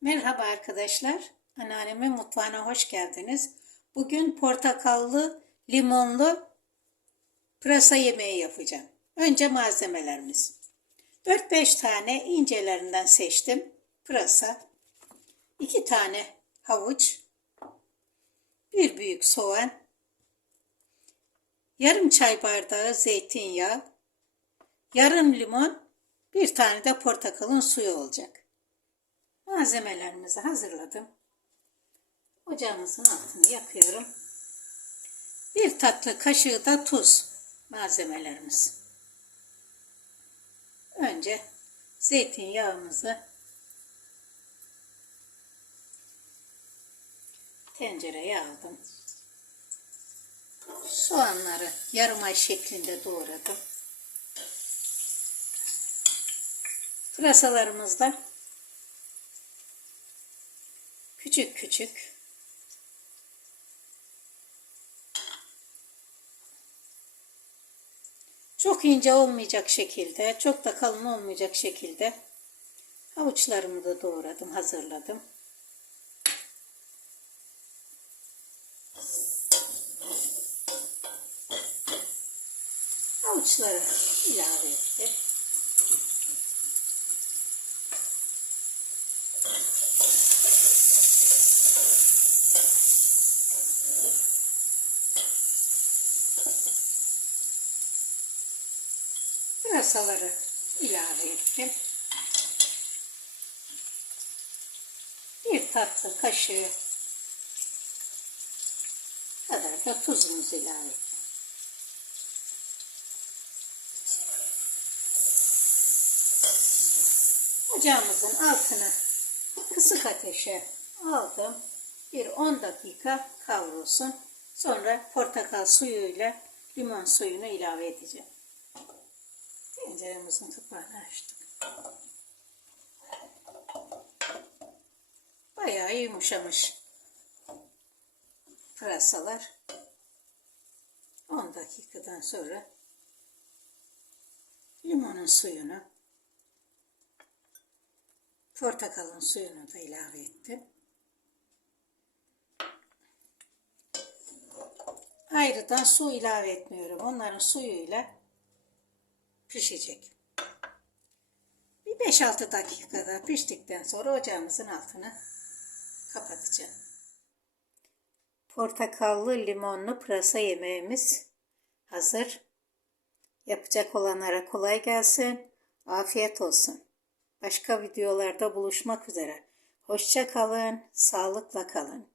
Merhaba arkadaşlar. Anneannemin mutfağına hoş geldiniz. Bugün portakallı, limonlu pırasa yemeği yapacağım. Önce malzemelerimiz. 4-5 tane incelerinden seçtim. Pırasa, 2 tane havuç, 1 büyük soğan, yarım çay bardağı zeytinyağı, yarım limon, bir tane de portakalın suyu olacak. Malzemelerimizi hazırladım. Ocağımızın altını yakıyorum. Bir tatlı kaşığı da tuz malzemelerimiz. Önce zeytinyağımızı tencereye aldım. Soğanları yarım ay şeklinde doğradım. Pırasalarımız da küçük küçük çok ince olmayacak şekilde, çok da kalın olmayacak şekilde havuçlarımı da doğradım, hazırladım. Havuçları ilave ettim. Pırasaları ilave ettim. Bir tatlı kaşığı kadar da tuzumuzu ilave ettim. Ocağımızın altını kısık ateşe aldım. Bir 10 dakika kavrulsun. Sonra portakal suyuyla limon suyunu ilave edeceğim. Tenceremizin kapağını açtık. Bayağı yumuşamış pırasalar. 10 dakikadan sonra limonun suyunu portakalın suyunu da ilave ettim. Ayrıdan su ilave etmiyorum. Onların suyuyla pişecek. Bir 5-6 dakikada piştikten sonra ocağımızın altını kapatacağım. Portakallı limonlu pırasa yemeğimiz hazır. Yapacak olanlara kolay gelsin. Afiyet olsun. Başka videolarda buluşmak üzere. Hoşça kalın, sağlıkla kalın.